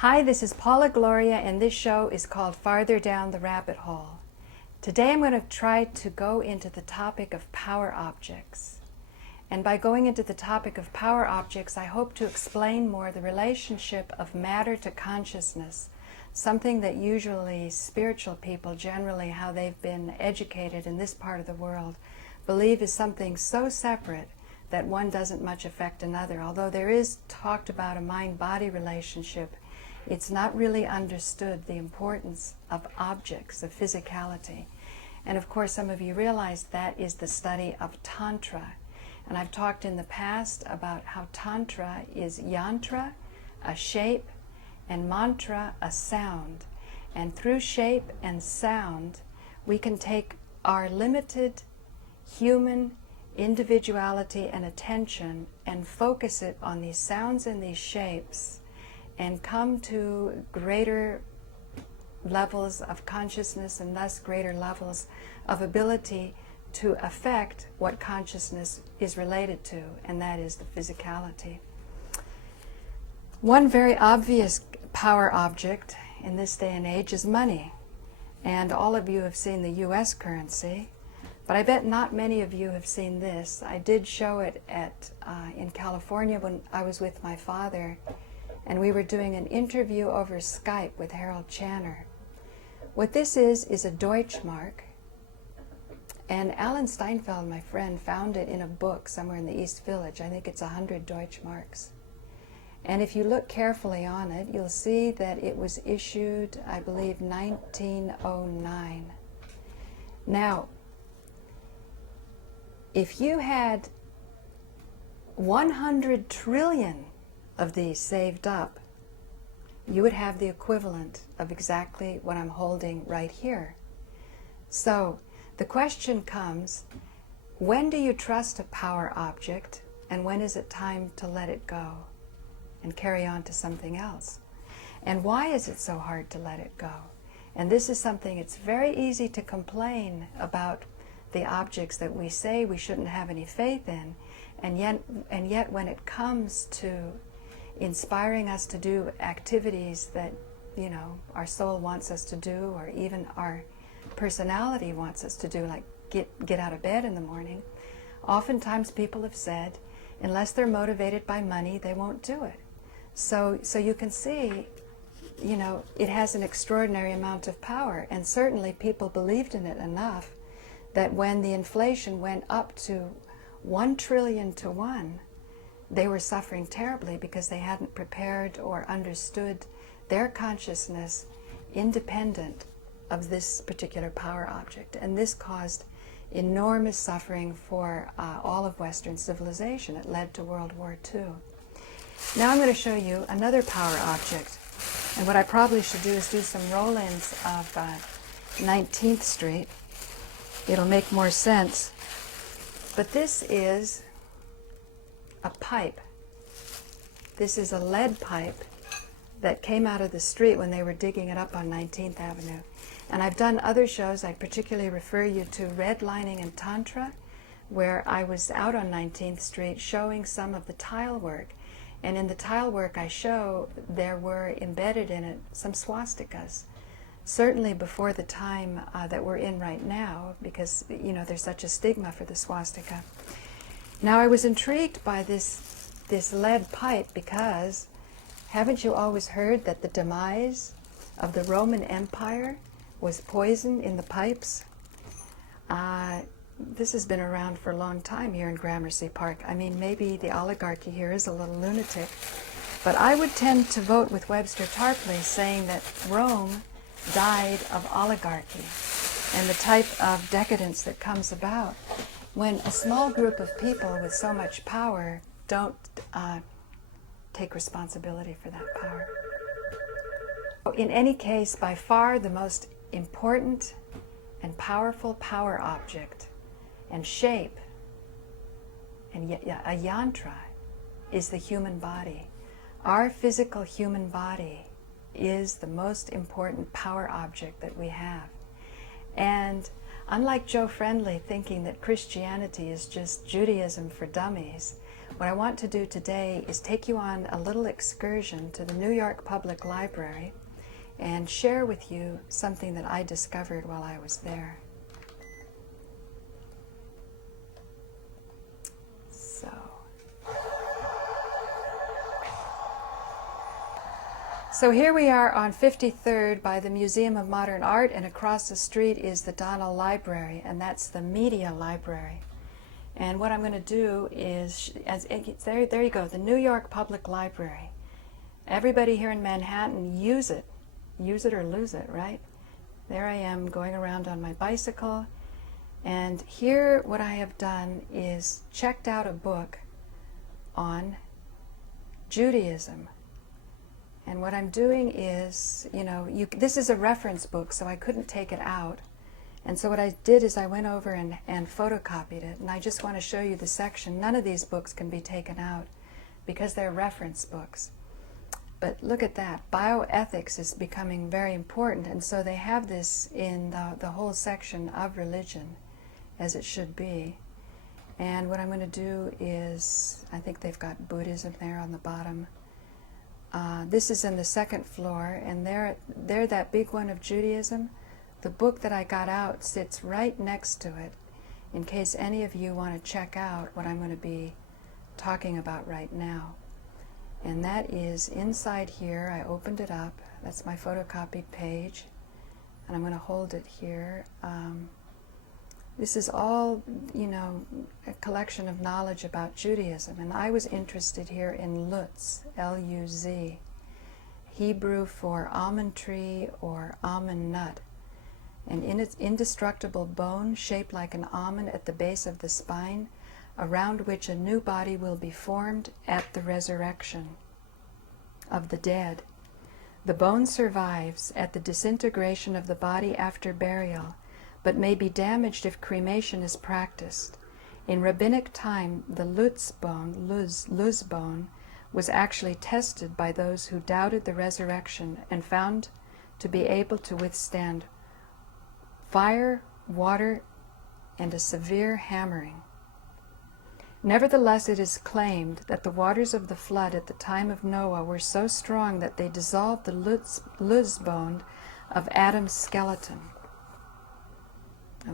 Hi, this is Paula Gloria, and this show is called Farther Down the Rabbit Hole. Today I'm going to try to go into the topic of power objects. And by going into the topic of power objects, I hope to explain more the relationship of matter to consciousness, something that usually spiritual people, generally how they've been educated in this part of the world, believe is something so separate that one doesn't much affect another. Although there is talked about a mind-body relationship, it's not really understood the importance of objects, of physicality. And of course, some of you realize that is the study of Tantra. And I've talked in the past about how Tantra is yantra, a shape, and mantra, a sound. And through shape and sound, we can take our limited human individuality and attention and focus it on these sounds and these shapes, and come to greater levels of consciousness and thus greater levels of ability to affect what consciousness is related to, and that is the physicality. One very obvious power object in this day and age is money. And all of you have seen the US currency, but I bet not many of you have seen this. I did show it in California when I was with my father, and we were doing an interview over Skype with Harold Channer. What this is a Deutschmark, and Alan Steinfeld, my friend, found it in a book somewhere in the East Village. I think it's 100 Deutschmarks. And if you look carefully on it, you'll see that it was issued, I believe, 1909. Now, if you had 100 trillion of these saved up, you would have the equivalent of exactly what I'm holding right here. So the question comes, when do you trust a power object, and when is it time to let it go and carry on to something else? And why is it so hard to let it go? And this is something it's very easy to complain about, the objects that we say we shouldn't have any faith in, and yet when it comes to inspiring us to do activities that, you know, our soul wants us to do, or even our personality wants us to do, like get out of bed in the morning, oftentimes people have said, unless they're motivated by money, they won't do it. So you can see, you know, it has an extraordinary amount of power, and certainly people believed in it enough that when the inflation went up to 1 trillion to 1, they were suffering terribly because they hadn't prepared or understood their consciousness independent of this particular power object. And this caused enormous suffering for all of Western civilization. It led to World War II. Now I'm going to show you another power object. And what I probably should do is do some roll-ins of 19th Street. It'll make more sense. But this is a pipe. This is a lead pipe that came out of the street when they were digging it up on 19th Avenue. And I've done other shows. I particularly refer you to Redlining and Tantra, where I was out on 19th Street showing some of the tile work. And in the tile work I show, there were embedded in it some swastikas. Certainly before the time that we're in right now, because, you know, there's such a stigma for the swastika. Now, I was intrigued by this lead pipe because haven't you always heard that the demise of the Roman Empire was poison in the pipes? This has been around for a long time here in Gramercy Park. I mean, maybe the oligarchy here is a little lunatic, but I would tend to vote with Webster Tarpley, saying that Rome died of oligarchy and the type of decadence that comes about when a small group of people with so much power don't take responsibility for that power. In any case, by far the most important and powerful power object and shape and a yantra is the human body. Our physical human body is the most important power object that we have. And unlike Joe Friendly thinking that Christianity is just Judaism for dummies, What I want to do today is take you on a little excursion to the New York Public Library and share with you something that I discovered while I was there. So here we are on 53rd by the Museum of Modern Art, and across the street is the Donnell Library, and that's the media library. And what I'm going to do is, there you go, the New York Public Library. Everybody here in Manhattan, use it or lose it, right? There I am going around on my bicycle, and here what I have done is checked out a book on Judaism. And what I'm doing is, this is a reference book, so I couldn't take it out. And so what I did is I went over and photocopied it. And I just want to show you the section. None of these books can be taken out because they're reference books. But look at that. Bioethics is becoming very important. And so they have this in the whole section of religion, as it should be. And what I'm going to do is, I think they've got Buddhism there on the bottom. This is in the second floor, and there that big one of Judaism, the book that I got out sits right next to it, in case any of you want to check out what I'm going to be talking about right now. And that is inside here. I opened it up. That's my photocopied page, and I'm going to hold it here. This is all, a collection of knowledge about Judaism. And I was interested here in Lutz, L-U-Z, Hebrew for almond tree or almond nut. An indestructible bone shaped like an almond at the base of the spine, around which a new body will be formed at the resurrection of the dead. The bone survives at the disintegration of the body after burial, but may be damaged if cremation is practiced. In rabbinic time, the Luz bone, was actually tested by those who doubted the resurrection and found to be able to withstand fire, water, and a severe hammering. Nevertheless, it is claimed that the waters of the flood at the time of Noah were so strong that they dissolved the Luz bone of Adam's skeleton.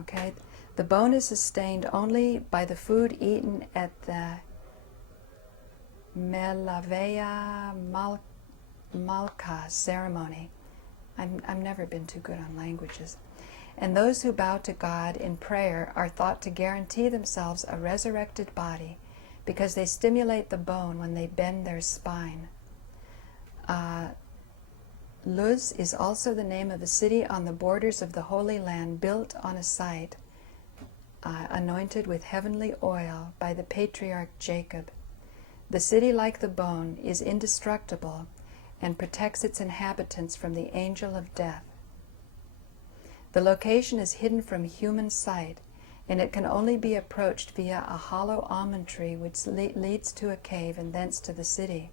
Okay, the bone is sustained only by the food eaten at the Melaveya Malka ceremony. I've never been too good on languages. And those who bow to God in prayer are thought to guarantee themselves a resurrected body because they stimulate the bone when they bend their spine. Luz is also the name of a city on the borders of the Holy Land built on a site anointed with heavenly oil by the patriarch Jacob. The city, like the bone, is indestructible and protects its inhabitants from the angel of death. The location is hidden from human sight, and it can only be approached via a hollow almond tree which leads to a cave and thence to the city.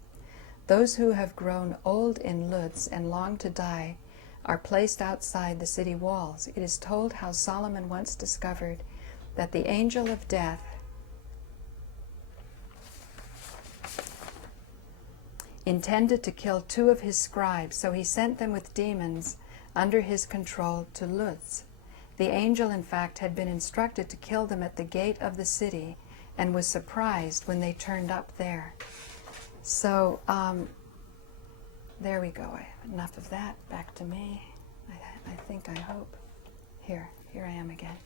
Those who have grown old in Lutz and long to die are placed outside the city walls. It is told how Solomon once discovered that the angel of death intended to kill 2 of his scribes, so he sent them with demons under his control to Lutz. The angel, in fact, had been instructed to kill them at the gate of the city and was surprised when they turned up there. So, there we go. Enough of that. Back to me. I hope. Here I am again.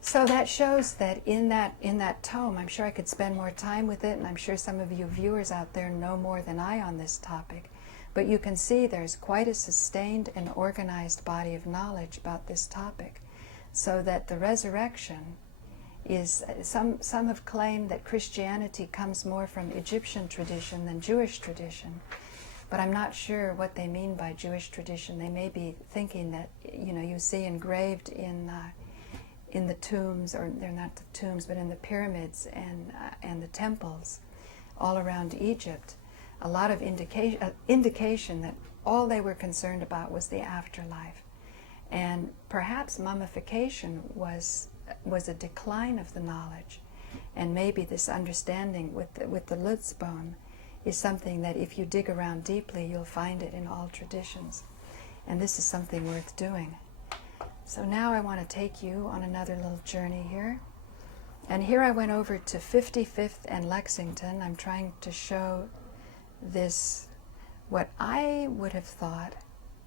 So that shows that in that tome, I'm sure I could spend more time with it, and I'm sure some of you viewers out there know more than I on this topic. But you can see there's quite a sustained and organized body of knowledge about this topic, so that the resurrection is, some have claimed that Christianity comes more from Egyptian tradition than Jewish tradition, but I'm not sure what they mean by Jewish tradition. They may be thinking that, you see engraved in the tombs, or they're not the tombs, but in the pyramids and the temples all around Egypt, a lot of indication that all they were concerned about was the afterlife. And perhaps mummification was a decline of the knowledge. And maybe this understanding with the Lutz bone is something that if you dig around deeply, you'll find it in all traditions. And this is something worth doing. So now I want to take you on another little journey here. And here I went over to 55th and Lexington. I'm trying to show this, what I would have thought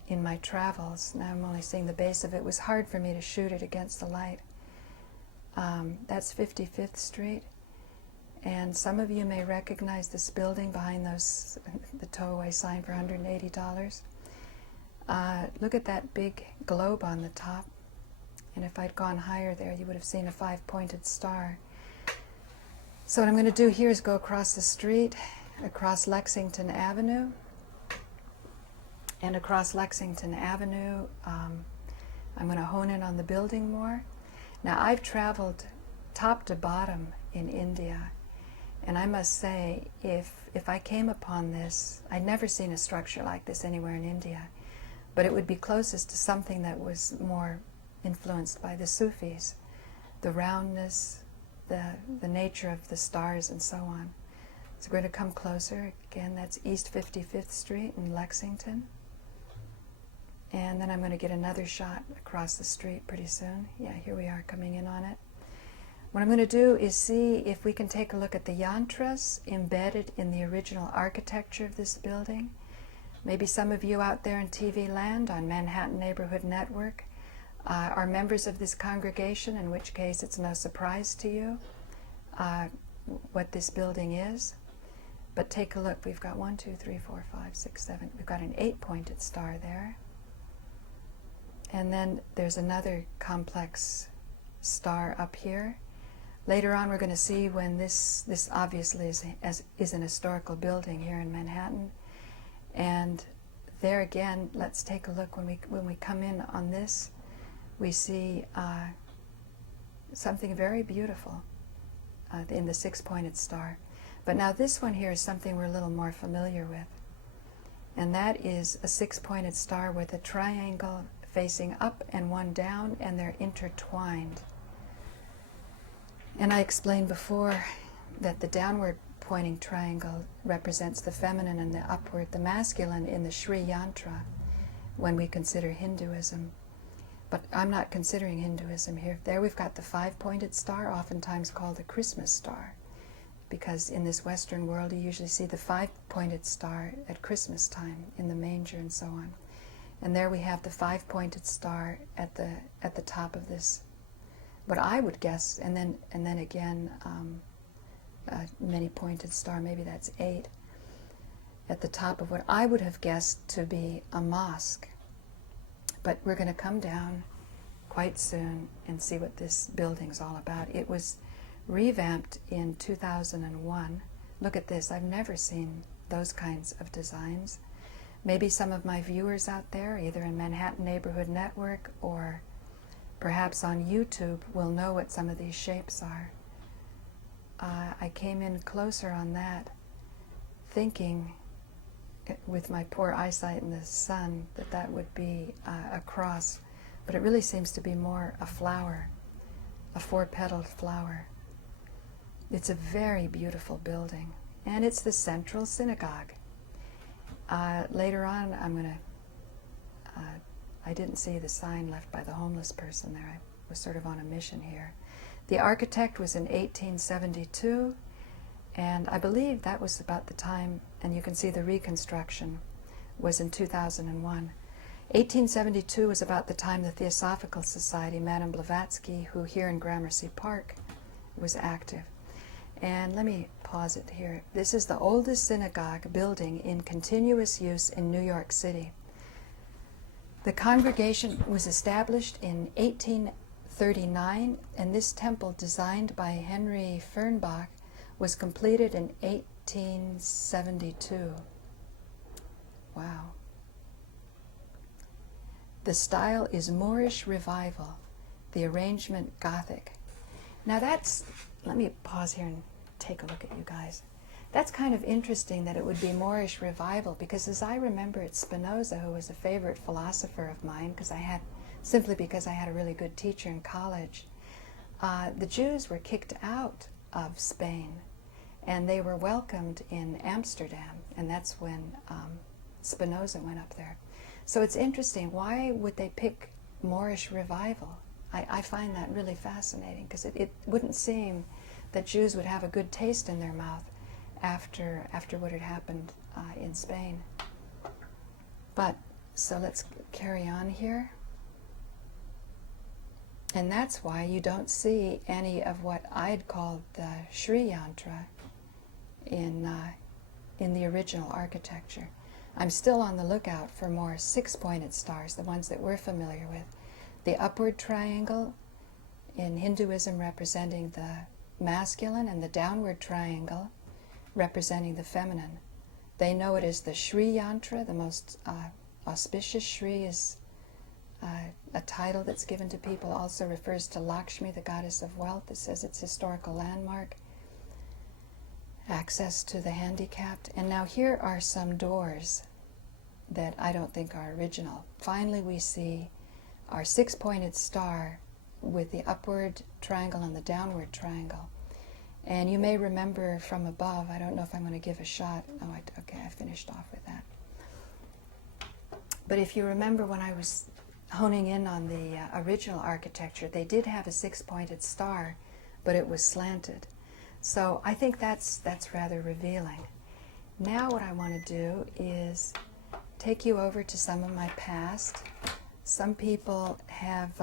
in my travels. Now I'm only seeing the base of it. It was hard for me to shoot it against the light. That's 55th Street. And some of you may recognize this building behind those, the tow-away sign for $180. Look at that big globe on the top. And if I'd gone higher there, you would have seen a 5-pointed star. So what I'm going to do here is go across the street, across Lexington Avenue. And across Lexington Avenue, I'm going to hone in on the building more. Now, I've traveled top to bottom in India. And I must say, if I came upon this, I'd never seen a structure like this anywhere in India. But it would be closest to something that was more influenced by the Sufis, the roundness, the nature of the stars and so on. So we're going to come closer. Again, that's East 55th Street in Lexington. And then I'm going to get another shot across the street pretty soon. Yeah, here we are coming in on it. What I'm going to do is see if we can take a look at the yantras embedded in the original architecture of this building. Maybe some of you out there in TV land on Manhattan Neighborhood Network are members of this congregation, in which case it's no surprise to you what this building is. But take a look. We've got 1, 2, 3, 4, 5, 6, 7. We've got an 8-pointed star there. And then there's another complex star up here. Later on, we're going to see when this obviously is an historical building here in Manhattan. And there again, let's take a look. When we come in on this, we see something very beautiful in the 6-pointed star. But now this one here is something we're a little more familiar with. And that is a 6-pointed star with a triangle facing up and one down, and they're intertwined. And I explained before that the downward pointing triangle represents the feminine and the upward, the masculine in the Sri Yantra when we consider Hinduism. But I'm not considering Hinduism here. There we've got the 5-pointed star, oftentimes called the Christmas star, because in this Western world you usually see the 5-pointed star at Christmas time in the manger and so on. And there we have the 5-pointed star at the top of this, what I would guess, and then again many-pointed star, maybe that's 8, at the top of what I would have guessed to be a mosque. But we're going to come down quite soon and see what this building's all about. It was revamped in 2001. Look at this. I've never seen those kinds of designs. Maybe some of my viewers out there, either in Manhattan Neighborhood Network or perhaps on YouTube, will know what some of these shapes are. I came in closer on that, thinking with my poor eyesight in the sun that would be a cross, but it really seems to be more a flower, a 4-petaled flower. It's a very beautiful building, and it's the Central Synagogue. Later on, I didn't see the sign left by the homeless person there. I was sort of on a mission here. The architect was in 1872, and I believe that was about the time, and you can see the reconstruction was in 2001. 1872 was about the time the Theosophical Society, Madame Blavatsky, who here in Gramercy Park was active. And let me pause it here. This is the oldest synagogue building in continuous use in New York City. The congregation was established in 1839, and this temple, designed by Henry Fernbach, was completed in 1872. Wow. The style is Moorish Revival, the arrangement Gothic. Now let me pause here and take a look at you guys. That's kind of interesting that it would be Moorish Revival, because as I remember it, Spinoza, who was a favorite philosopher of mine, simply because I had a really good teacher in college, the Jews were kicked out of Spain. And they were welcomed in Amsterdam, and that's when Spinoza went up there. So it's interesting, why would they pick Moorish revival? I find that really fascinating, because it wouldn't seem that Jews would have a good taste in their mouth after what had happened in Spain. But, so let's carry on here. And that's why you don't see any of what I'd called the Sri Yantra in the original architecture. I'm still on the lookout for more six-pointed stars, the ones that we're familiar with. The upward triangle in Hinduism representing the masculine, and the downward triangle representing the feminine. They know it as the Sri Yantra, the most auspicious. Shri is a title that's given to people, also refers to Lakshmi, the goddess of wealth. It says it's historical landmark, access to the handicapped. And now here are some doors that I don't think are original. Finally we see our six-pointed star with the upward triangle and the downward triangle. And you may remember from above, I don't know if I'm going to give a shot. Oh, okay, I finished off with that. But if you remember when I was honing in on the original architecture, they did have a six-pointed star, but it was slanted. So I think that's rather revealing. Now what I want to do is take you over to some of my past. Some people have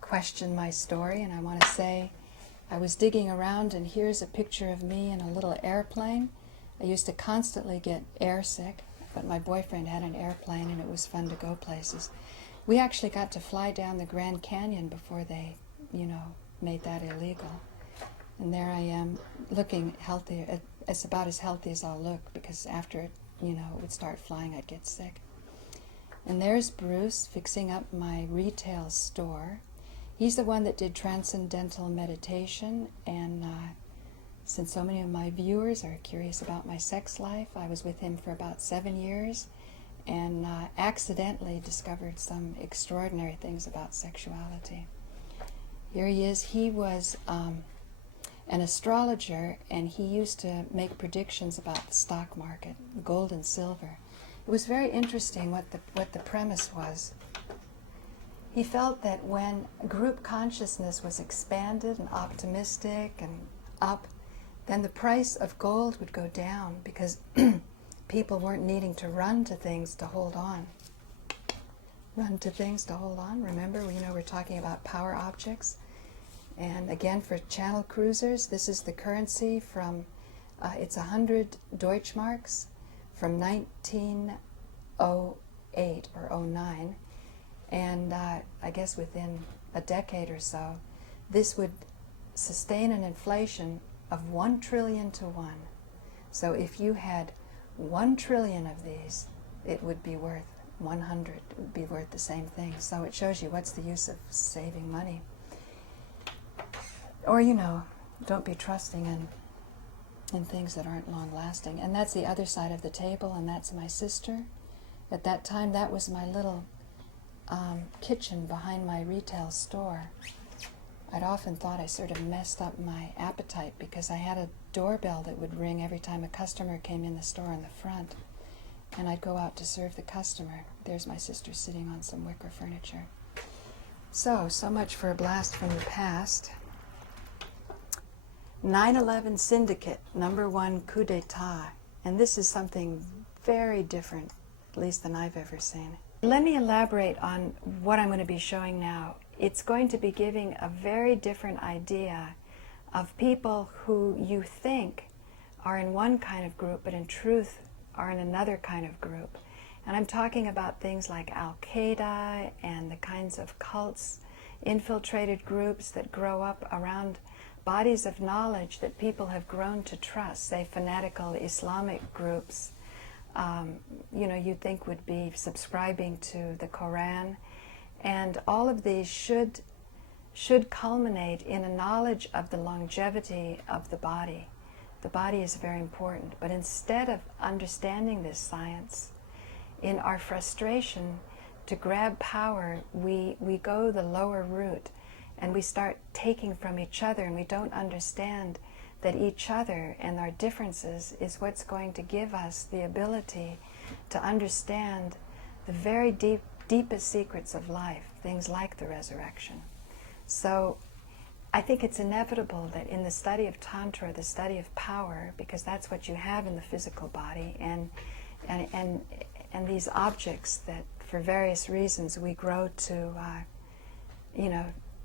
questioned my story, and I want to say I was digging around, and here's a picture of me in a little airplane. I used to constantly get airsick, but my boyfriend had an airplane, and it was fun to go places. We actually got to fly down the Grand Canyon before they, made that illegal. And there I am, looking healthy. It's about as healthy as I'll look, because after it, it would start flying, I'd get sick. And there's Bruce fixing up my retail store. He's the one that did transcendental meditation, and since so many of my viewers are curious about my sex life, I was with him for about 7 years and accidentally discovered some extraordinary things about sexuality. Here he is. He was an astrologer, and he used to make predictions about the stock market, gold and silver. It was very interesting what the premise was. He felt that when group consciousness was expanded and optimistic and up, then the price of gold would go down, because people weren't needing to run to things to hold on. Run to things to hold on. Remember, we're talking about power objects. And again, for channel cruisers, this is the currency from, it's 100 Deutschmarks from 1908 or 09. And I guess within a decade or so, this would sustain an inflation of 1 trillion to 1. So if you had 1 trillion of these, it would be worth 100. It would be worth the same thing. So it shows you what's the use of saving money. Or, don't be trusting in things that aren't long-lasting. And that's the other side of the table, and that's my sister. At that time, that was my little kitchen behind my retail store. I'd often thought I sort of messed up my appetite, because I had a doorbell that would ring every time a customer came in the store in the front. And I'd go out to serve the customer. There's my sister sitting on some wicker furniture. So much for a blast from the past. 9/11 Syndicate, #1 coup d'etat. And this is something very different, at least than I've ever seen. Let me elaborate on what I'm going to be showing now. It's going to be giving a very different idea of people who you think are in one kind of group, but in truth are in another kind of group. And I'm talking about things like Al-Qaeda and the kinds of cults, infiltrated groups that grow up around bodies of knowledge that people have grown to trust, say fanatical Islamic groups, you'd think would be subscribing to the Quran. And all of these should culminate in a knowledge of the longevity of the body. The body is very important, but instead of understanding this science, in our frustration to grab power, we go the lower route, and we start taking from each other, and we don't understand that each other and our differences is what's going to give us the ability to understand the very deepest secrets of life, things like the resurrection. So I think it's inevitable that in the study of Tantra, the study of power, because that's what you have in the physical body, and these objects that for various reasons we grow to,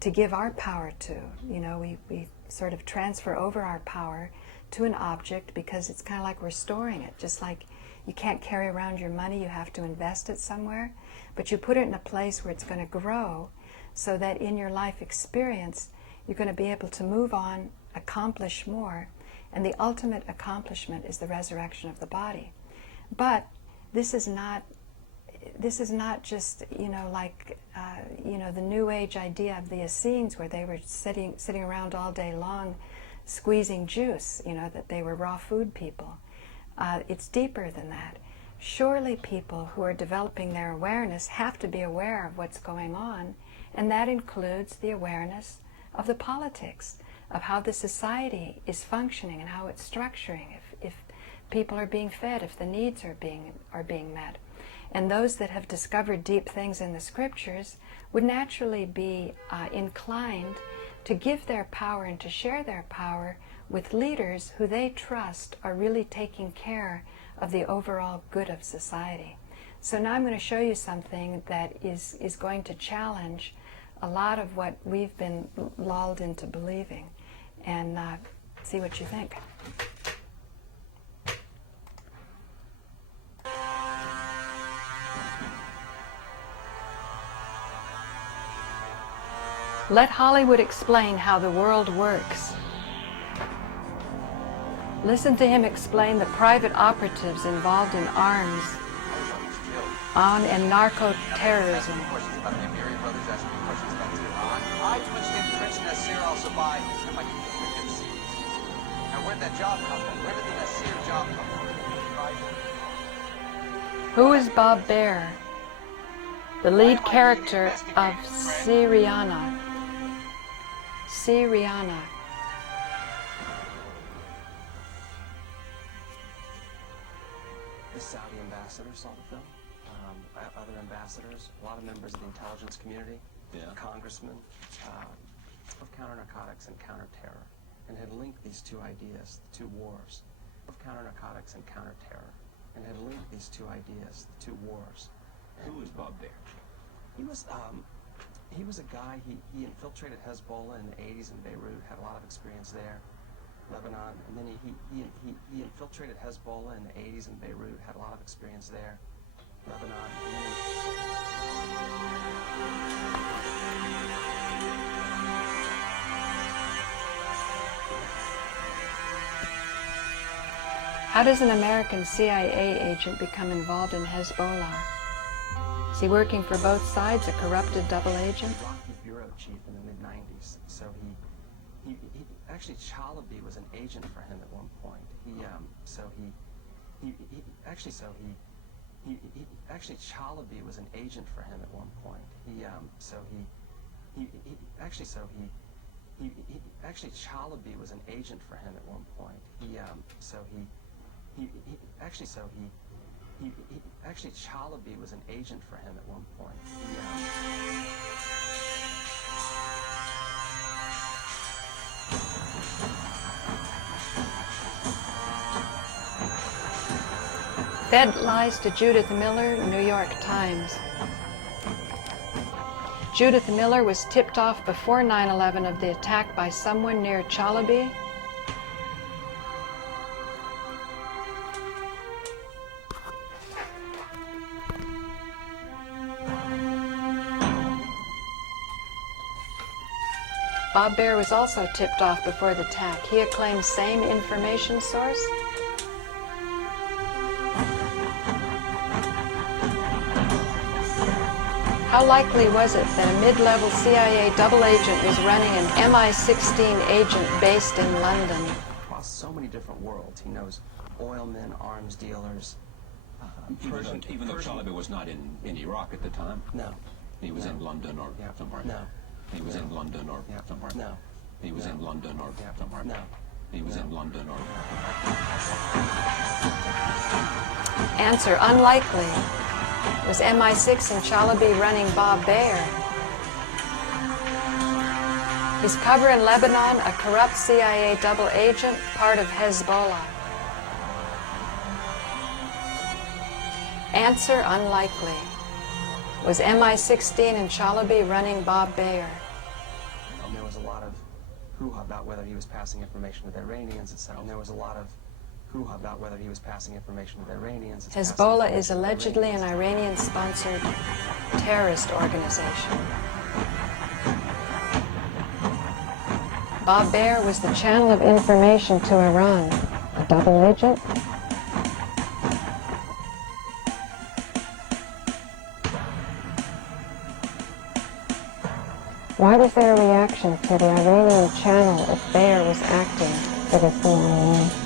to give our power to. We sort of transfer over our power to an object because it's kind of like we're storing it. Just like you can't carry around your money, you have to invest it somewhere, but you put it in a place where it's going to grow so that in your life experience you're going to be able to move on, accomplish more, and the ultimate accomplishment is the resurrection of the body. But this is not just, the New Age idea of the Essenes where they were sitting around all day long squeezing juice, that they were raw food people. It's deeper than that. Surely people who are developing their awareness have to be aware of what's going on, and that includes the awareness of the politics, of how the society is functioning and how it's structuring, if people are being fed, if the needs are being met. And those that have discovered deep things in the scriptures would naturally be inclined to give their power and to share their power with leaders who they trust are really taking care of the overall good of society. So now I'm going to show you something that is going to challenge a lot of what we've been lulled into believing, and see what you think. Let Hollywood explain how the world works. Listen to him explain the private operatives involved in arms, and narco-terrorism. I switched into Prince Nasir al-Sabai and my computer seeds. Now where'd that job come from? Where did the Nasir job come from? Who is Bob Baer, the lead character of Syriana? Syriana. The Saudi ambassador saw the film. Other ambassadors, a lot of members of the intelligence community, congressmen of counter-narcotics and counter-terror, and had linked these two ideas, the two wars, of counter-narcotics and counter-terror, and had linked these two ideas, the two wars. Who was Bob Baer? He was a guy, he infiltrated Hezbollah in the 80s in Beirut, had a lot of experience there, Lebanon, and then he infiltrated Hezbollah in the 80s in Beirut, had a lot of experience there, Lebanon, and then How does an American CIA agent become involved in Hezbollah? Is he working for both sides, a corrupted double agent? Rocky bureau chief in the mid-90s. So he actually Chalabi was an agent for him at one point. Actually Chalabi was an agent for him at one point. Actually Chalabi was an agent for him at one point. Actually Chalabi was an agent for him at one point. Fed lies to Judith Miller, New York Times. Judith Miller was tipped off before 9/11 of the attack by someone near Chalabi. Bob Baer was also tipped off before the attack. He acclaimed same information source. How likely was it that a mid-level CIA double agent was running an MI-16 agent based in London? Across so many different worlds, he knows oilmen, arms dealers. Even though Chalabi was not in Iraq at the time? No. He was in London or somewhere. No. He was in London or somewhere. No. He was in London or somewhere. No. He was in London or... Answer, unlikely. Was MI6 in Chalabi running Bob Baer? Is cover in Lebanon a corrupt CIA double agent, part of Hezbollah? Answer, unlikely. Was MI16 in Chalabi running Bob Baer? There was a lot of hoo-ha about whether he was passing information to the Iranians itself. And there was a lot of hoo-ha about whether he was passing information to the Iranians. Hezbollah is allegedly an Iranian-sponsored terrorist organization. Bob Baer was the channel of information to Iran. A double agent? Why was there a reaction to the Iranian channel if Baer was acting for the CIA?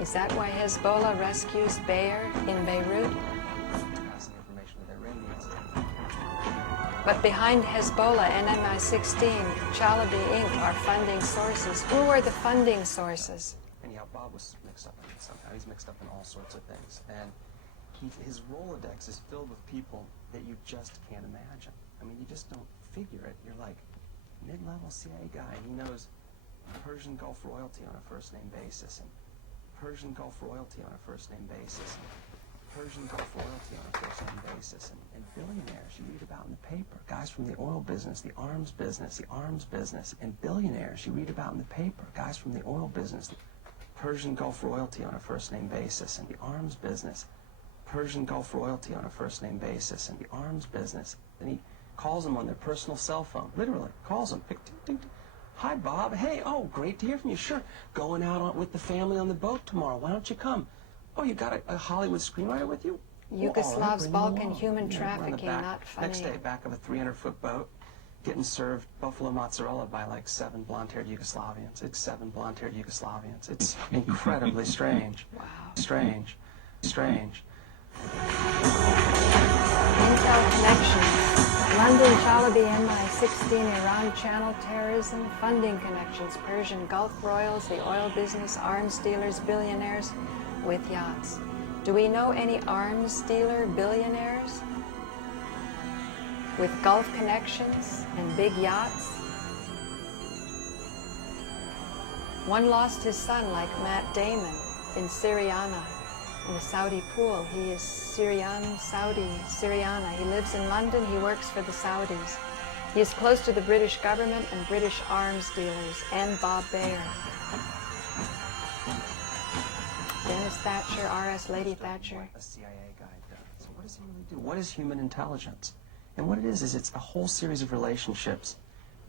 Is that why Hezbollah rescues Baer in Beirut? Passing information to the Iranians. But behind Hezbollah and MI16, Chalabi Inc. are funding sources. Who are the funding sources? Anyhow, Bob was mixed up in it somehow. He's mixed up in all sorts of things. And his Rolodex is filled with people that you just can't imagine. I mean, you just don't figure it. You're like, mid-level CIA guy. He knows Persian Gulf royalty on a first-name basis, and Persian Gulf royalty on a first-name basis, and Persian Gulf royalty on a first-name basis, and billionaires you read about in the paper, guys from the oil business, the arms business, and billionaires you read about in the paper, guys from the oil business, Persian Gulf royalty on a first-name basis, and the arms business, Persian Gulf royalty on a first-name basis, and the arms business. Then he calls them on their personal cell phone, literally calls them. Tick, tick, tick, tick. Hi, Bob. Hey, oh, great to hear from you. Sure. Going out with the family on the boat tomorrow. Why don't you come? Oh, you got a Hollywood screenwriter with you? Yugoslav's Balkan human Yeah, trafficking, not funny. Next day, back of a 300-foot boat, getting served buffalo mozzarella by like 7 blonde-haired Yugoslavians. It's 7 blonde-haired Yugoslavians. It's incredibly strange. Wow. Strange. Strange. Intel connections. London, Chalabi, MI16, Iran channel terrorism, funding connections, Persian Gulf royals, the oil business, arms dealers, billionaires with yachts. Do we know any arms dealer billionaires with Gulf connections and big yachts? One lost his son like Matt Damon in Syriana. In the Saudi pool. He is Syrian, Saudi, Syriana. He lives in London. He works for the Saudis. He is close to the British government and British arms dealers and Bob Baer. Dennis Thatcher, R.S. Lady Thatcher. What a CIA guy does. So what does he really do? What is human intelligence? And what it is it's a whole series of relationships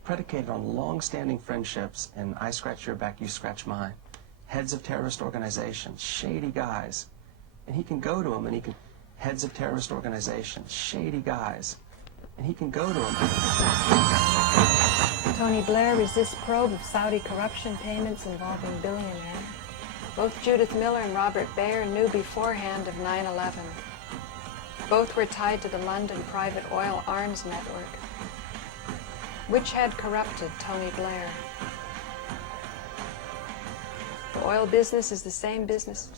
predicated on long-standing friendships and I scratch your back, you scratch mine. Heads of terrorist organizations, shady guys. And he can go to them and he can, heads of terrorist organizations, shady guys. And he can go to them. Tony Blair resists probe of Saudi corruption payments involving billionaire. Both Judith Miller and Robert Baer knew beforehand of 9/11. Both were tied to the London private oil arms network. Which had corrupted Tony Blair? The oil business is the same business.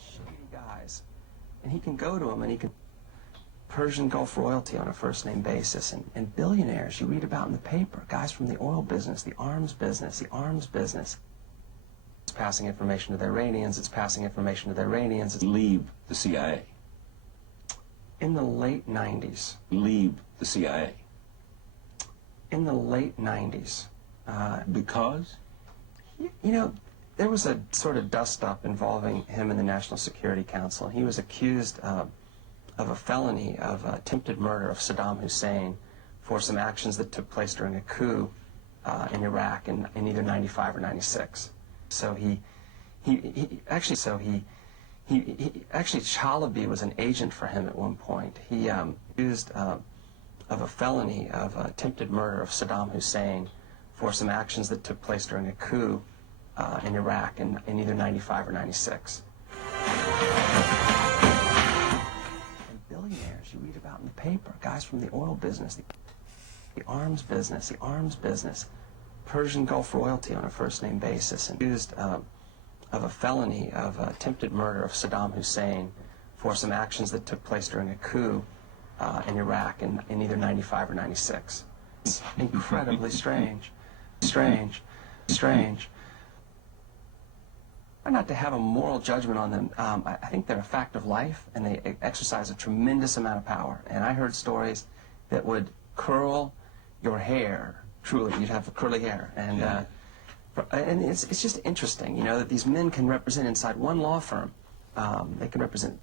Shady guys. And he can go to them and he can Persian Gulf royalty on a first-name basis and billionaires you read about in the paper, guys from the oil business, the arms business. It's passing information to the Iranians, it's passing information to the Iranians. Leave the CIA. In the late 90s. Leave the CIA. In the late 90s. Because? You know, there was a sort of dust-up involving him and the National Security Council. He was accused of a felony of attempted murder of Saddam Hussein for some actions that took place during a coup in Iraq in either 95 or 96. So actually Chalabi was an agent for him at one point. He accused of a felony of attempted murder of Saddam Hussein for some actions that took place during a coup in Iraq in either 95 or 96. And billionaires you read about in the paper, guys from the oil business, the arms business, Persian Gulf royalty on a first-name basis, and accused of a felony of attempted murder of Saddam Hussein for some actions that took place during a coup in Iraq in either 95 or 96. It's incredibly strange. Not to have a moral judgment on them. I think they're a fact of life, and they exercise a tremendous amount of power. And I heard stories that would curl your hair. Truly, you'd have curly hair. And it's just interesting, you know, that these men can represent inside one law firm. They can represent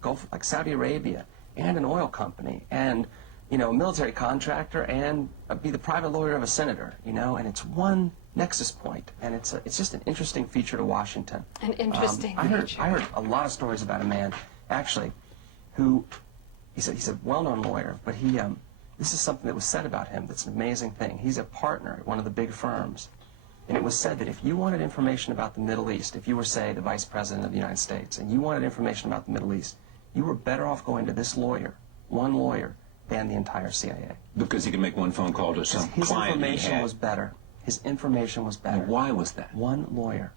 Gulf, like Saudi Arabia, and an oil company, and a military contractor, and be the private lawyer of a senator. And it's one nexus point, and it's just an interesting feature to Washington. An interesting I feature. heard a lot of stories about a man, actually, who he's a well-known lawyer, but this is something that was said about him that's an amazing thing. He's a partner at one of the big firms, and it was said that if you wanted information about the Middle East, if you were, say, the Vice President of the United States, and you wanted information about the Middle East, you were better off going to this lawyer, one lawyer, than the entire CIA. Because he could make one phone call to some His client information was better. His information was better. And why was that? One lawyer.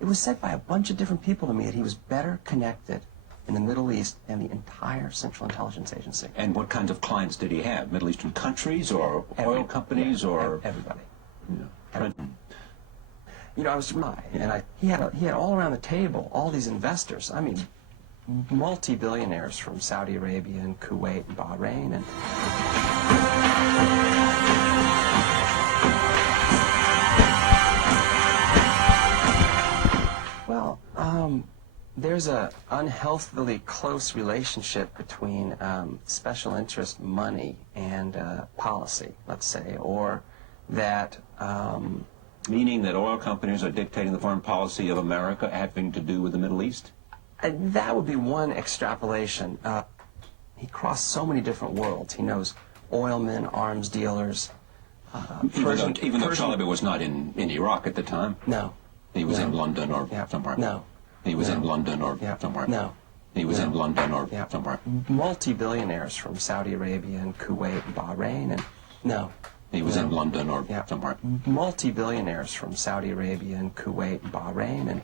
It was said by a bunch of different people to me that he was better connected in the Middle East than the entire Central Intelligence Agency. And what kinds of clients did he have? Middle Eastern countries or oil companies or everybody? Trenton. I was and he had all around the table all these investors. I mean, multi-billionaires from Saudi Arabia and Kuwait and Bahrain and. Well, there's a unhealthily close relationship between special interest money and policy, let's say, or that. Meaning that oil companies are dictating the foreign policy of America having to do with the Middle East? That would be one extrapolation. He crossed so many different worlds. He knows oilmen, arms dealers. Even though Chalabi was not in Iraq at the time? No. He was in London or somewhere? No. He was in London or somewhere? No. He was in London or somewhere? Multi-billionaires from Saudi Arabia and Kuwait and Bahrain and. No. He was in London or somewhere? Multi-billionaires from Saudi Arabia and Kuwait and Bahrain and.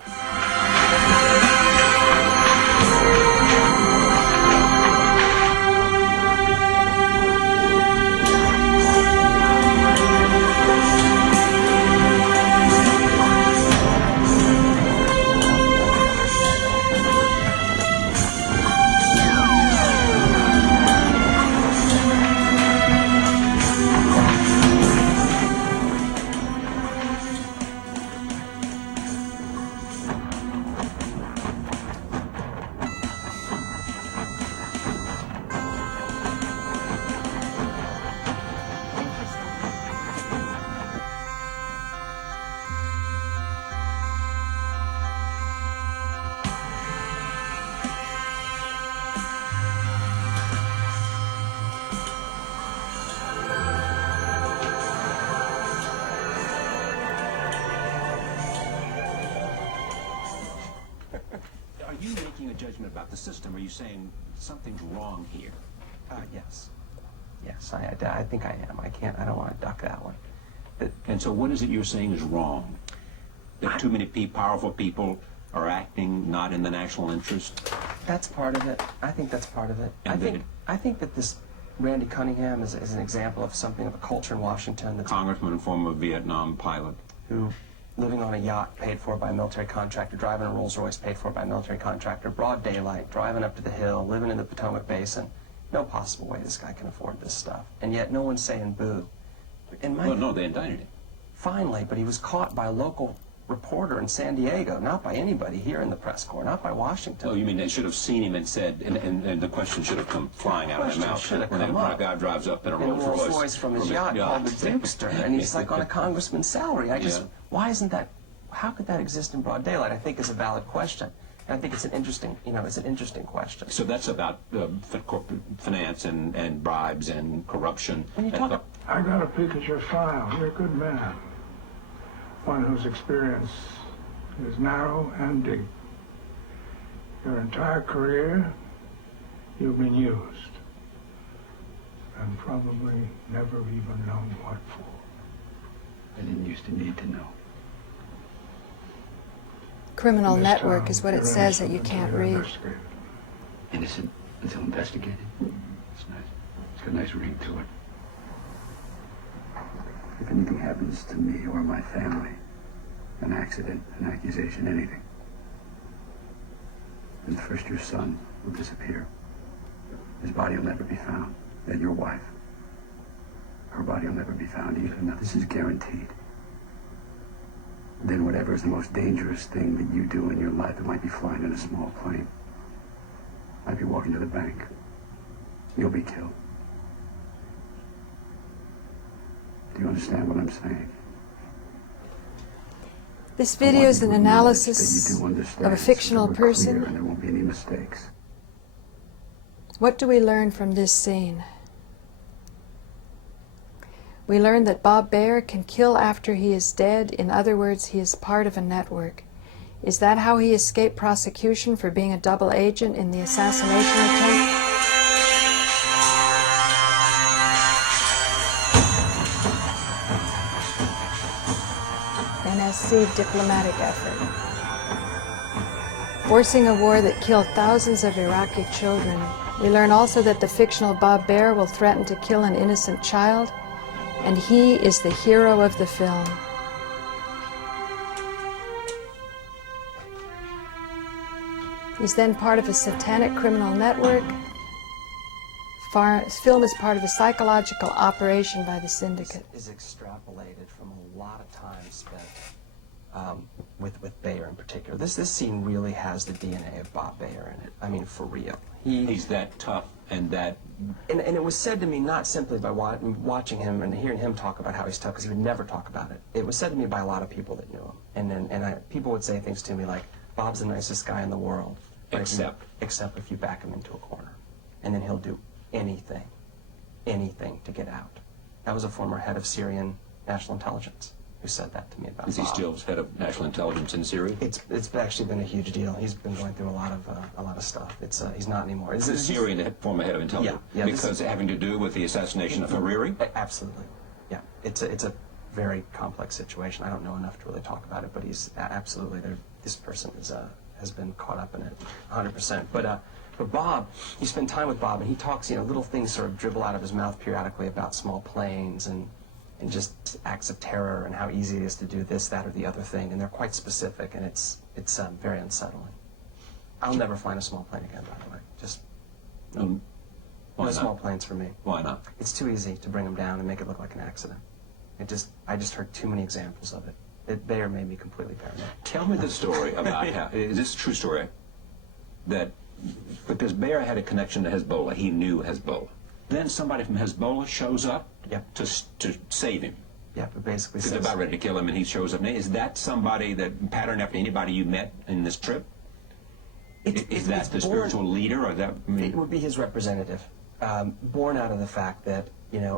Are you making a judgment about the system? Are you saying something's wrong here? Yes. Yes, I think I am. I don't want to duck that one. And so what is it you're saying is wrong? That too many powerful people are acting not in the national interest? That's part of it. I think that's part of it. I think that this Randy Cunningham is an example of something of a culture in Washington. That's Congressman and former Vietnam pilot. Who, living on a yacht paid for by a military contractor, driving a Rolls Royce paid for by a military contractor, broad daylight, driving up to the hill, living in the Potomac Basin. No possible way this guy can afford this stuff. And yet no one's saying boo. Well, no, they indicted him. Finally, but he was caught by local reporter in San Diego, not by anybody here in the press corps, not by Washington. Oh, you mean they should have seen him and said, and the question should have come flying out of their mouth. Should have when come a up. guy drives up in a Rolls Rolls Royce from his yacht called the Dukester, and he's like on a congressman's salary. Why isn't that? How could that exist in broad daylight? I think is a valid question. And I think it's an interesting, it's an interesting question. So that's about corporate finance and bribes and corruption. When you talk, I got a peek at your file. You're a good man. One whose experience is narrow and deep. Your entire career, you've been used. And probably never even known what for. I didn't used to need to know. Criminal In this network town, is what it you're says that you innocent can't until you're read. investigated. Innocent until investigated. It's nice. It's got a nice ring to it. If anything happens to me or my family, an accident, an accusation, anything, then first your son will disappear. His body will never be found. Then your wife. Her body will never be found either. Now, this is guaranteed. Then whatever is the most dangerous thing that you do in your life, it might be flying in a small plane. Might be walking to the bank. You'll be killed. Do you understand what I'm saying? This video is an analysis that you do understand, of a fictional so we're clear person. and there won't be any mistakes. What do we learn from this scene? We learn that Bob Baer can kill after he is dead. In other words, he is part of a network. Is that how he escaped prosecution for being a double agent in the assassination attempt? NSC diplomatic effort. Forcing a war that killed thousands of Iraqi children. We learn also that the fictional Bob Baer will threaten to kill an innocent child, and he is the hero of the film. He's then part of a satanic criminal network. Film is part of a psychological operation by the syndicate. is extrapolated from a lot of time spent with Baer in particular. This scene really has the DNA of Bob Baer in it. I mean, for real. He's that tough and that... And it was said to me not simply by watching him and hearing him talk about how he's tough, because he would never talk about it. It was said to me by a lot of people that knew him. And people would say things to me like, Bob's the nicest guy in the world. Except if you back him into a corner. And then he'll do anything to get out. That was a former head of Syrian national intelligence who said that to me about Bob. Is he still head of national intelligence in Syria? It's actually been a huge deal. He's been going through a lot of stuff. He's not anymore. Is Syria the former head of intelligence? Yeah, because having to do with the assassination of Hariri? Absolutely. Yeah. It's a very complex situation. I don't know enough to really talk about it, but he's absolutely there. This person has been caught up in it 100%. But Bob, you spend time with Bob, and he talks, little things sort of dribble out of his mouth periodically about small planes and just acts of terror and how easy it is to do this, that, or the other thing, and they're quite specific, and it's very unsettling. I'll never fly a small plane again, by the way. Just no small planes for me. Why not? It's too easy to bring them down and make it look like an accident. I just heard too many examples of it. Baer made me completely paranoid. Tell me the story about how, is this a true story? That, because Baer had a connection to Hezbollah, he knew Hezbollah. Then somebody from Hezbollah shows up to save him. Yeah, but basically Because they're about ready to kill him and he shows up. Now, is that somebody that patterned after anybody you met in this trip? Is that the spiritual leader or that? It would be his representative, born out of the fact that,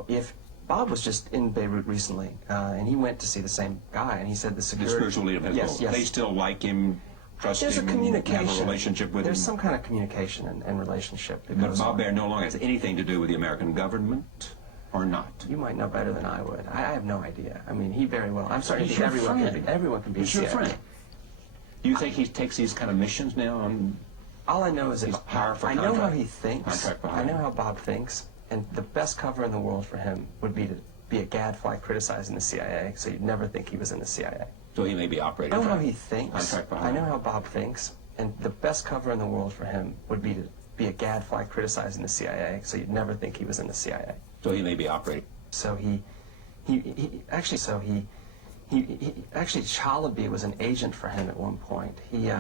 if Bob was just in Beirut recently, and he went to see the same guy, and he said the security... The spiritual leader of Hezbollah. Yes. They still like him, trust There's him, a communication. have a relationship with him. There's some kind of communication and relationship that But goes Bob on. Baer no longer has anything to do with the American government, or not? You might know better than I would. I have no idea. I mean, he very well... I'm starting to He's think your friend. everyone can be He's a your CIA. friend. Do you think he takes these kind of missions now on... All I know is He's that hired for I know how contract. he thinks. Contract for I hire. know how Bob thinks, and the best cover in the world for him would be to be a gadfly criticizing the CIA, so you'd never think he was in the CIA. So he may be operating I know for how he thinks. contract for I hire. know how Bob thinks, and the best cover in the world for him would be to be a gadfly criticizing the CIA, so you'd never think he was in the CIA. So he may be operating. So he Actually, Chalabi was an agent for him at one point. He,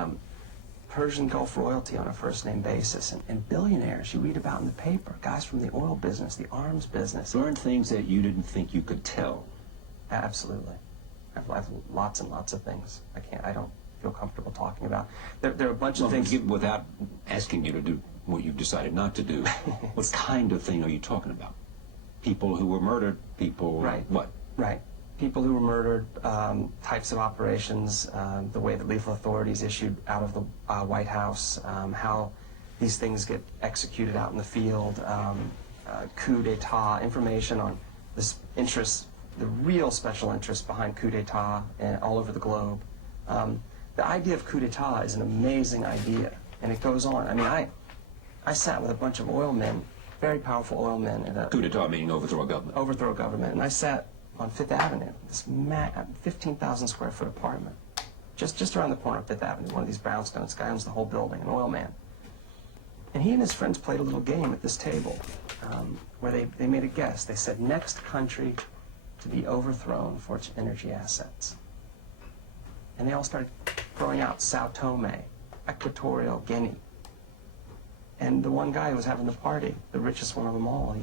Persian Gulf royalty on a first-name basis, and billionaires you read about in the paper, guys from the oil business, the arms business. Learned things that you didn't think you could tell. Absolutely. I've lots and lots of things I don't feel comfortable talking about. There are a bunch of things. Without asking you to do what you've decided not to do, what kind of thing are you talking about? People who were murdered, people... Right. What? Right. People who were murdered, types of operations, the way that lethal authorities issued out of the White House, how these things get executed out in the field, coup d'etat, information on this interest, the real special interest behind coup d'etat all over the globe. The idea of coup d'etat is an amazing idea, and it goes on. I mean, I sat with a bunch of oil men, very powerful oil men. At a Coup d'etat meaning overthrow a government. Overthrow a government, and I sat on Fifth Avenue, this 15,000 square foot apartment, just around the corner of Fifth Avenue, one of these brownstones. This guy owns the whole building, an oil man. And he and his friends played a little game at this table where they made a guess. They said, next country to be overthrown for its energy assets. And they all started throwing out Sao Tome, Equatorial Guinea. And the one guy who was having the party, the richest one of them all,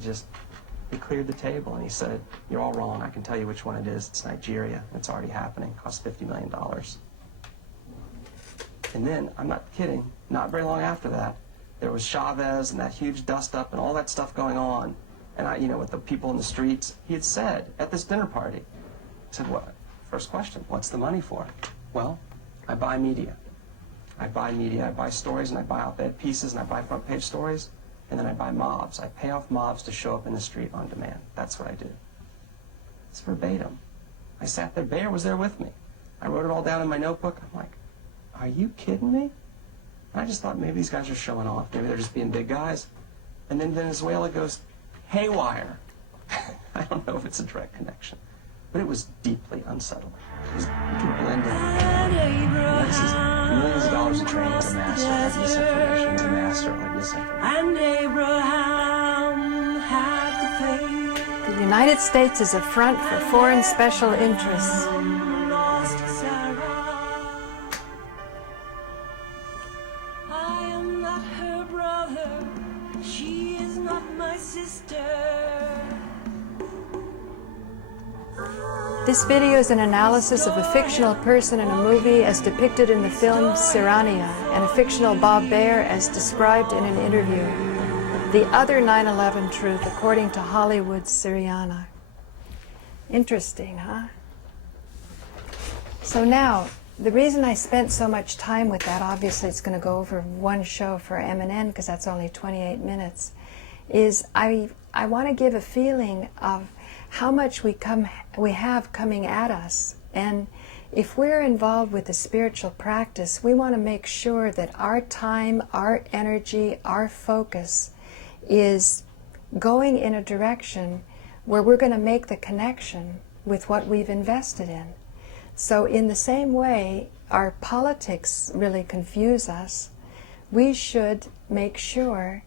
he cleared the table and he said, you're all wrong. I can tell you which one it is. It's Nigeria. It's already happening. It costs $50 million. And then, I'm not kidding, not very long after that, there was Chavez and that huge dust-up and all that stuff going on. And with the people in the streets, he had said at this dinner party, he said, what? First question, what's the money for? Well, I buy media. I buy stories, and I buy op-ed pieces, and I buy front-page stories, and then I buy mobs. I pay off mobs to show up in the street on demand. That's what I do. It's verbatim. I sat there, Baer was there with me. I wrote it all down in my notebook. I'm like, are you kidding me? And I just thought maybe these guys are showing off. Maybe they're just being big guys. And then Venezuela goes haywire. I don't know if it's a direct connection, but it was deeply unsettling. You can blend in. This is millions of dollars of training to master misinformation, to master misinformation. And Abraham had the faith. The United States is a front for foreign special interests. Lost Sarah. I am not her brother. She is not my sister. This video is an analysis of a fictional person in a movie as depicted in the film Sirania, and a fictional Bob Baer as described in an interview. The other 9/11 truth according to Hollywood's Syriana. Interesting, huh? So now, the reason I spent so much time with that, obviously it's going to go over one show for M&N because that's only 28 minutes, is I want to give a feeling of how much we have coming at us. And if we're involved with the spiritual practice, we want to make sure that our time, our energy, our focus is going in a direction where we're going to make the connection with what we've invested in. So in the same way our politics really confuse us, we should make sure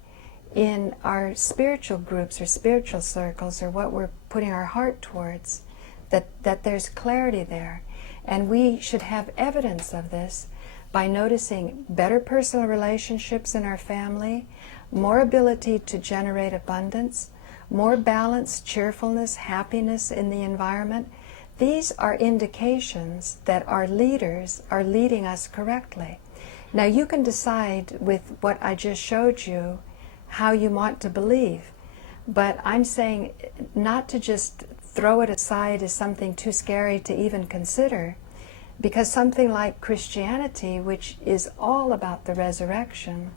in our spiritual groups or spiritual circles, or what we're putting our heart towards, that there's clarity there. And we should have evidence of this by noticing better personal relationships in our family, more ability to generate abundance, more balance, cheerfulness, happiness in the environment. These are indications that our leaders are leading us correctly. Now you can decide with what I just showed you how you want to believe, but I'm saying not to just throw it aside as something too scary to even consider, because something like Christianity, which is all about the resurrection,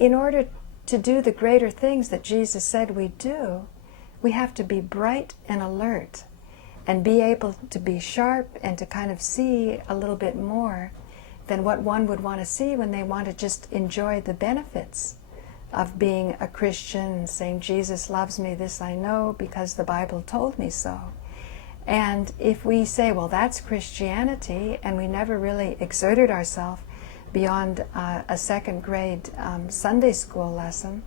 in order to do the greater things that Jesus said we do, we have to be bright and alert and be able to be sharp and to kind of see a little bit more than what one would want to see when they want to just enjoy the benefits of being a Christian and saying, Jesus loves me, this I know because the Bible told me so. And if we say, well, that's Christianity, and we never really exerted ourselves beyond a second grade Sunday school lesson,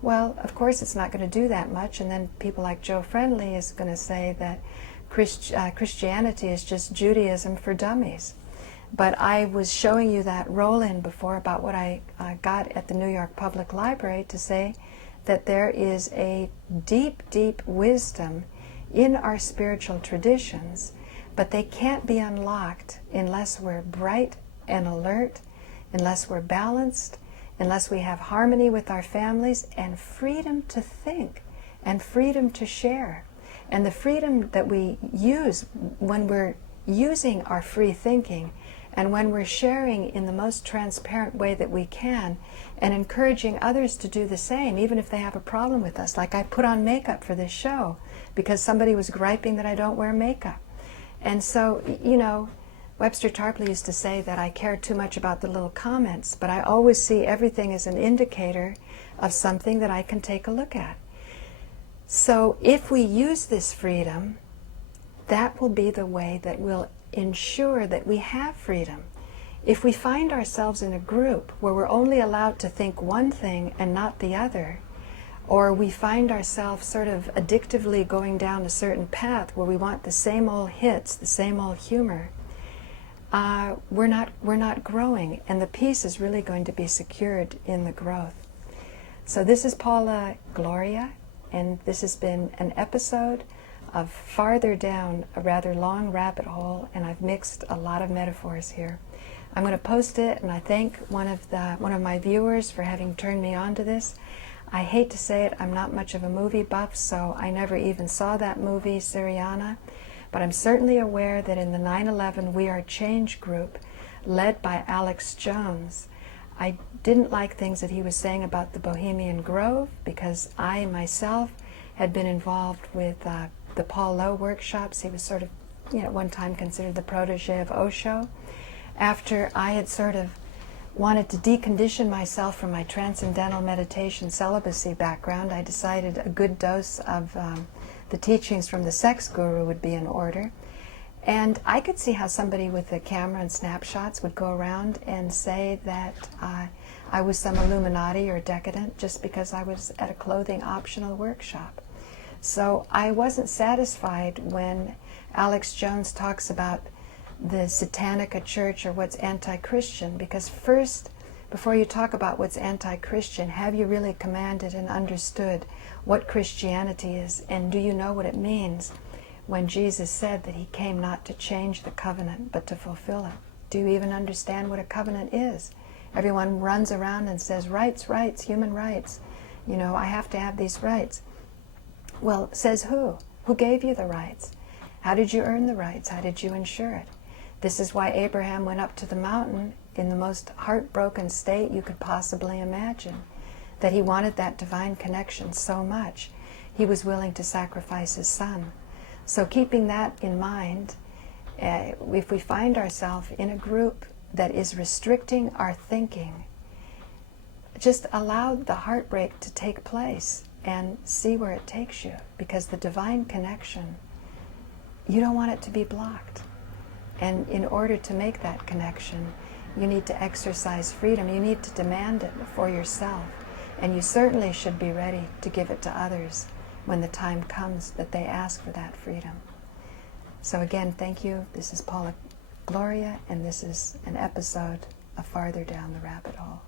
well, of course it's not going to do that much. And then people like Joe Friendly is going to say that Christianity is just Judaism for dummies. But I was showing you that roll-in before about what I got at the New York Public Library to say that there is a deep, deep wisdom in our spiritual traditions, but they can't be unlocked unless we're bright and alert, unless we're balanced, unless we have harmony with our families and freedom to think and freedom to share. And the freedom that we use when we're using our free thinking and when we're sharing in the most transparent way that we can and encouraging others to do the same, even if they have a problem with us. Like I put on makeup for this show because somebody was griping that I don't wear makeup. And so, you know, Webster Tarpley used to say that I care too much about the little comments, but I always see everything as an indicator of something that I can take a look at. So if we use this freedom, that will be the way that will ensure that we have freedom. If we find ourselves in a group where we're only allowed to think one thing and not the other, or we find ourselves sort of addictively going down a certain path where we want the same old hits, the same old humor, we're not growing, and the peace is really going to be secured in the growth. So this is Paula Gloria, and this has been an episode of Farther Down a Rather Long Rabbit Hole, and I've mixed a lot of metaphors here. I'm going to post it, and I thank one of my viewers for having turned me on to this. I hate to say it, I'm not much of a movie buff, so I never even saw that movie, Syriana, but I'm certainly aware that in the 9/11 We Are Change group, led by ALEX Jones, I didn't like things that he was saying about the Bohemian Grove, because I myself had been involved with the Paul Lowe workshops. He was sort of, you know, at one time considered the protege of Osho. After I had sort of wanted to decondition myself from my transcendental meditation celibacy background, I decided a good dose of the teachings from the sex guru would be in order. And I could see how somebody with a camera and snapshots would go around and say that I was some Illuminati or decadent just because I was at a clothing optional workshop. So I wasn't satisfied when ALEX Jones talks about the Satanica Church or what's anti-Christian, because first, before you talk about what's anti-Christian, have you really commanded and understood what Christianity is, and do you know what it means when Jesus said that he came not to change the covenant but to fulfill it? Do you even understand what a covenant is? Everyone runs around and says, rights, rights, human rights. You know, I have to have these rights. Well, says who? Who gave you the rights? How did you earn the rights? How did you ensure it? This is why Abraham went up to the mountain in the most heartbroken state you could possibly imagine, that he wanted that divine connection so much, he was willing to sacrifice his son. So keeping that in mind, if we find ourselves in a group that is restricting our thinking, just allow the heartbreak to take place and see where it takes you, because the divine connection, you don't want it to be blocked. And in order to make that connection, you need to exercise freedom. You need to demand it for yourself. And you certainly should be ready to give it to others when the time comes that they ask for that freedom. So again, thank you. This is Paula Gloria, and this is an episode of Farther Down the Rabbit Hole.